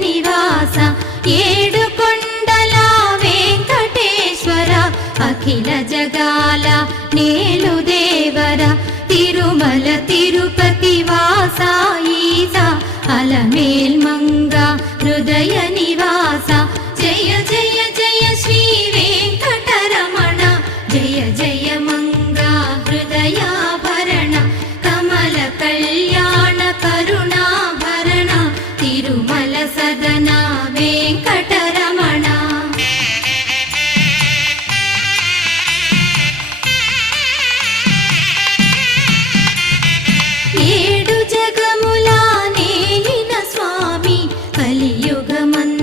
నివాస ఏడు కొండల వెంకటేశ్వర అఖిల జగాల నేలు దేవర తిరుమల తిరుపతి వాస ఈస అలమేల్ మంగ హృదయ నివాస జయ జయ జయ శ్రీ వెంకటరమణ జయ జయ మంగ హృదయాభరణ కమల కళ్యాణ కరుణాభరణ తిరుమల సదన వెంకటరమణ ఏడు జగముల నేలిన స్వామి కలియుగమందు